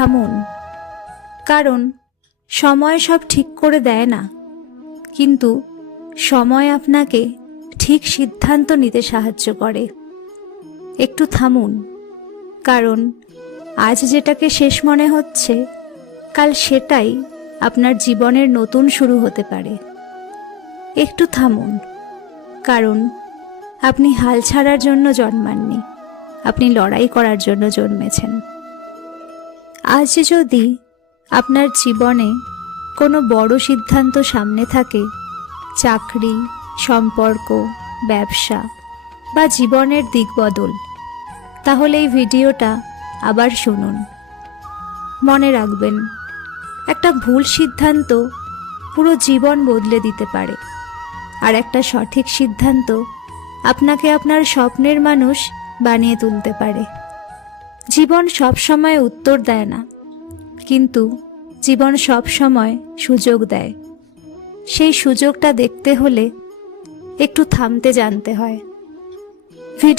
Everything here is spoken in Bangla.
থামুন, কারণ সময় সব ঠিক করে দেয় না, কিন্তু সময় আপনাকে ঠিক সিদ্ধান্ত নিতে সাহায্য করে। একটু থামুন, কারণ আজ যেটাকে শেষ মনে হচ্ছে, কাল সেটাই আপনার জীবনের নতুন শুরু হতে পারে। একটু থামুন, কারণ আপনি হাল ছাড়ার জন্য জন্মাননি, আপনি লড়াই করার জন্য জন্মেছেন। আজ যদি আপনার জীবনে কোনো বড় সিদ্ধান্ত সামনে থাকে, চাকরি, সম্পর্ক, ব্যবসা বা জীবনের দিকবদল, তাহলে এই ভিডিওটা আবার শুনুন। মনে রাখবেন, একটা ভুল সিদ্ধান্ত পুরো জীবন বদলে দিতে পারে, আর একটা সঠিক সিদ্ধান্ত আপনাকে আপনার স্বপ্নের মানুষ বানিয়ে তুলতে পারে। জীবন সব সময় উত্তর দেয় না, কিন্তু জীবন সব সময় সুযোগ দেয়। সেই সুযোগটা দেখতে হলে একটু থামতে জানতে হয়।